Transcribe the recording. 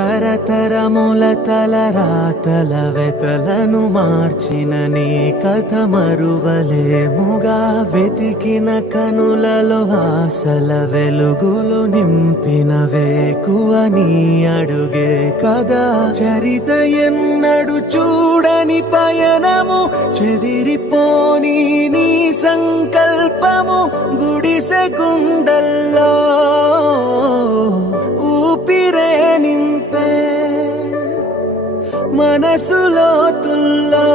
తరతరముల తలరాతల వెతలను మార్చిన నీ కథ మరువలేముగా. వెతికిన కనులలో ఆశల వెలుగులు నింపిన వేకువ నీ అడుగే కదా. చరిత ఎన్నడు చూడని పయనము, చెదిరిపోని నీ సంకల్పము. గుడిసె గుండల్లో ఊపిరే నింపే, మనసులో తుల్లో